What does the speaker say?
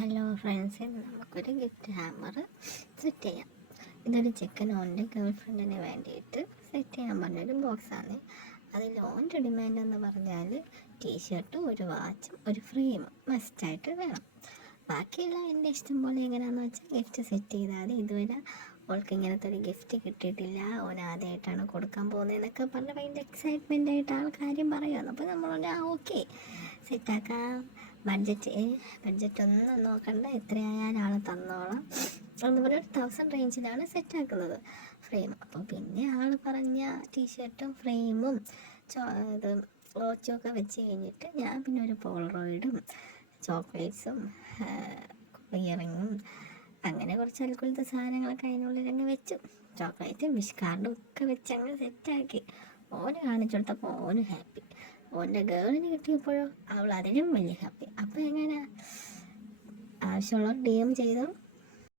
Hello friends, നമുക്കൊരു gift hammer set ചെയ്യാം. ഇതൊരു ചെക്കൻ ഓൻ്റെ ഗേൾ ഫ്രണ്ടിന് വേണ്ടിയിട്ട് സെറ്റ് ചെയ്യാൻ പറഞ്ഞൊരു ബോക്സാണ്. അതിൽ ഓൻ്റെ ഡിമാൻഡ് എന്ന് പറഞ്ഞാൽ ടീഷർട്ടും ഒരു വാച്ചും ഒരു ഫ്രെയിമും മസ്റ്റായിട്ട് വേണം. ബാക്കിയുള്ള എൻ്റെ ഇഷ്ടം പോലെ എങ്ങനെയാണെന്ന് വെച്ചാൽ ഗിഫ്റ്റ് സെറ്റ് ചെയ്താൽ മതി. ഇതുവരെ ഓൾക്ക് ഇങ്ങനത്തെ ഒരു ഗിഫ്റ്റ് കിട്ടിയിട്ടില്ല, ഓൻ ആദ്യമായിട്ടാണ് കൊടുക്കാൻ പോകുന്നതെന്നൊക്കെ പറഞ്ഞ് ഭയങ്കര എക്സൈറ്റ്മെൻ്റ് ആയിട്ട് ആൾ കാര്യം പറയുകയാണ്. അപ്പോൾ നമ്മളോട് ഓക്കെ സെറ്റാക്കാം, ബഡ്ജറ്റ് ഒന്നും നോക്കണ്ട, എത്രയായാലും ആൾ തന്നോളാം എന്ന് പറഞ്ഞ 1000 റേഞ്ചിലാണ് സെറ്റാക്കുന്നത് ഫ്രെയിം. അപ്പോൾ പിന്നെ ആൾ പറഞ്ഞ ടീഷർട്ടും ഫ്രെയിമും ഇത് വാച്ചുമൊക്കെ വെച്ച് കഴിഞ്ഞിട്ട് ഞാൻ പിന്നെ ഒരു പോളറോയിഡും ചോക്ലേറ്റ്സും ഇയറിങ്ങും അങ്ങനെ കുറച്ച് അൽക്കുലത്തെ സാധനങ്ങളൊക്കെ അതിനുള്ളിൽ അങ്ങ് വെച്ചു. ചോക്ലേറ്റും വിഷ് കാർഡും ഒക്കെ വെച്ച് അങ്ങ് സെറ്റാക്കി ഓന് കാണിച്ചു കൊടുത്തപ്പോൾ ഓന് ഹാപ്പി. ഓൻ്റെ ഗേളിന് കിട്ടിയപ്പോഴോ അവൾ അതിനും വലിയ ഹാപ്പി. അപ്പോൾ എങ്ങനെ ആവശ്യമുള്ള DM ചെയ്തോ.